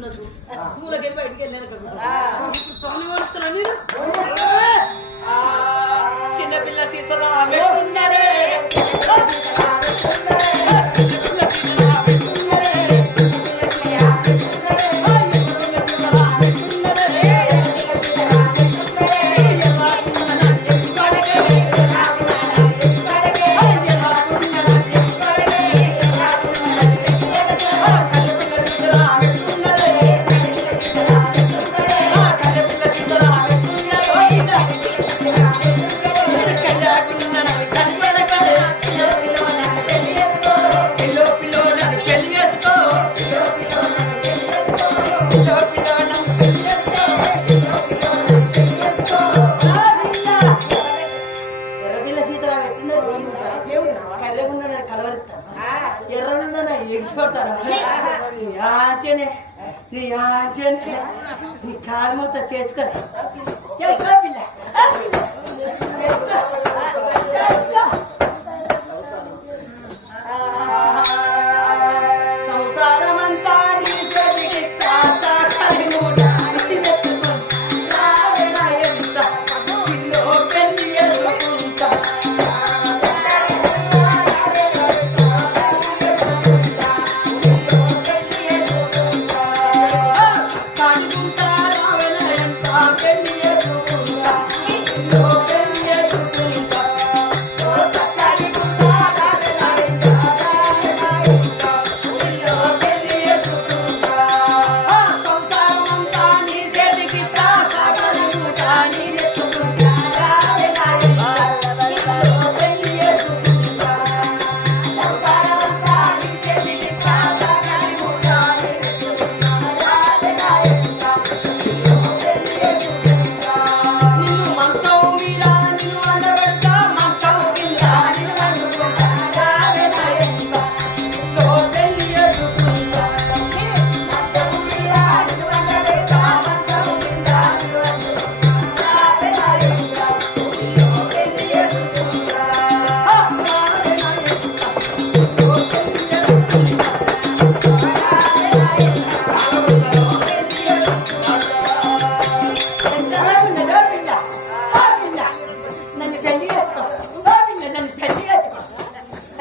ఉన్నది. స్కూల్కి వెళ్ళి బయటికి వెళ్ళాను ఇప్పుడు స్వామి వస్తున్నా మీరు? ఆ, చిన్నపిల్ల సీతారామే నీ కాలు మొత్తం చేర్చుకో.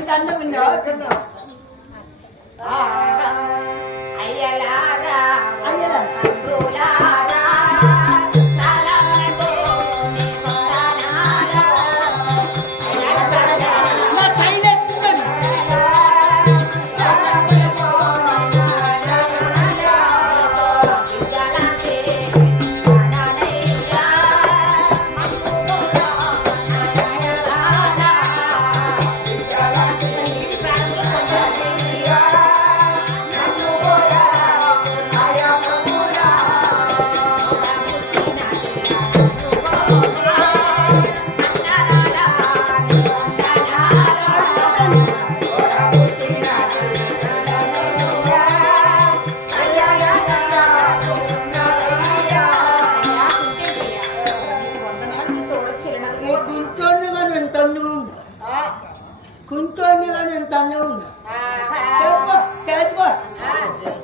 ఎంత అన్నం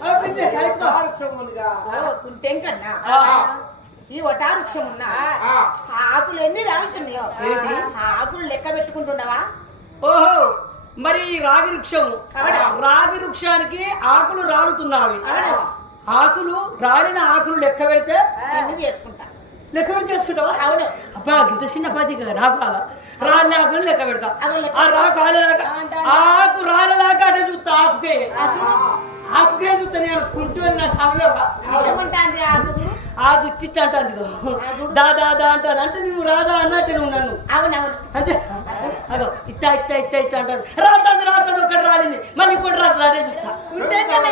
ఆ బిడ్డ చెప్పు కుంటెంకన్నా ఆ. ఈ వటారుక్షం ఉన్నా ఆకులు ఎన్ని రాలుతున్నాయో ఏంటి? ఆకులు లెక్క పెట్టుకుంటున్నావా ఓహో మరి ఈ రాగి వృక్షము. రాగి వృక్షానికి ఆకులు రాలుతున్నావి. ఆకులు రాలిన ఆకులు లెక్క పెడితే చేసుకుంటా లెక్క పెట్టి చేసుకుంటావా అవును. అబ్బా ఇంత చిన్న పది నాకు రాదా ఆకులు లెక్క పెడతా. ఆ రాకు రాలేదాకా ఆకు రాలేదాకా అంటే చూస్తా ఆకుకే ఆకుకే చూస్తా నేను కుంటూ నా సమలేవా ఆకు ఇచ్చిట్ అంటాను దా దా దా అంటాను అంటే నువ్వు రాదా అన్నట్టు నువ్వు నన్ను అవునవును అంతే అగో ఇట్టా ఇట్టా ఇట్టా ఇట్టా అంటారు రాతాను రాతాను ఒక్కటి రాలింది మళ్ళీ ఇప్పుడు రాదు రాదే చూస్తా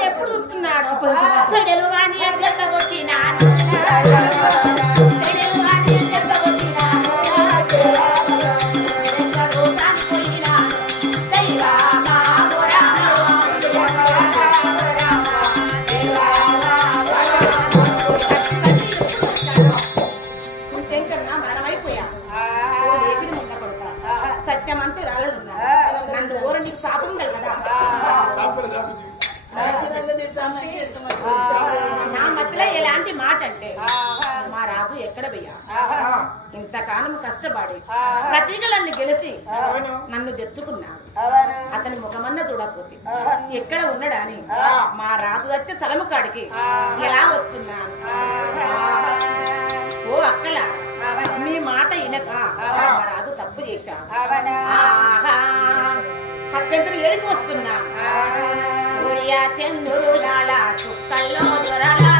ఎప్పుడు చూస్తున్నాడు సత్యమంతే రాళ్ళు నన్ను ఊరండి శాపం కదా. నా మధ్యలో ఎలాంటి మాట అంటే మా రాజు ఎక్కడ పోయా ఇంతకాలం కష్టపడి ప్రతీకలన్నీ గెలిచి నన్ను తెచ్చుకున్నాడు అతని ముఖమన్న చూడకపోతే ఎక్కడ ఉన్నాడని మా రాజు వచ్చే స్థలము కాడికి ఎలా వస్తున్నాను ఓ అక్కల మీ మాట వినక అత్యంతరం ఏడికి వస్తున్నా సూర్య చంద్రులాల చుక్కల్లో దొరలాల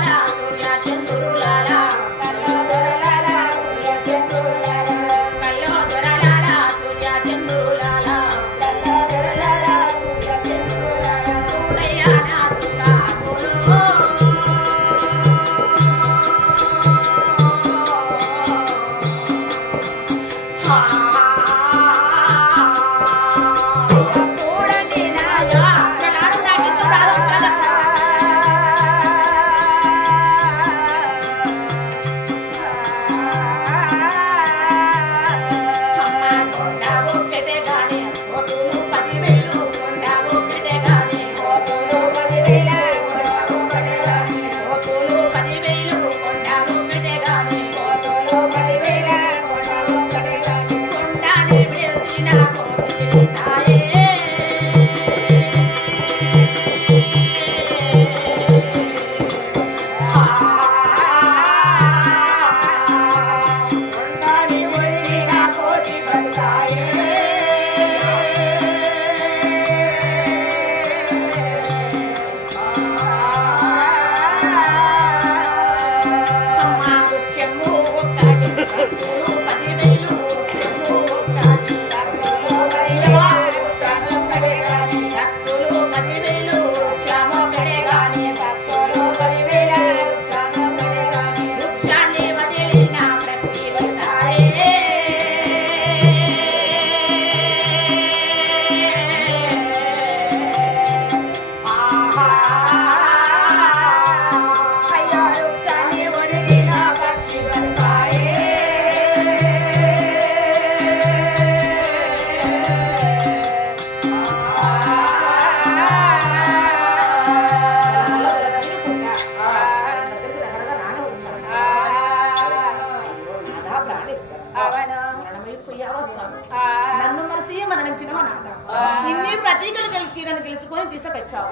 ఇన్ని ప్రతీకలు గెలిచి నన్ను గెలుచుకొని తీసుకొచ్చావు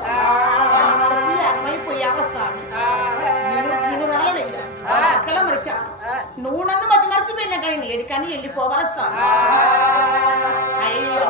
అమ్మైపోయావ స్వామి మరిచా. నువ్వు నన్ను మతి మర్చిపోయినా కానీ నేడు కానీ వెళ్ళిపోవాలి స్వామి అయ్యో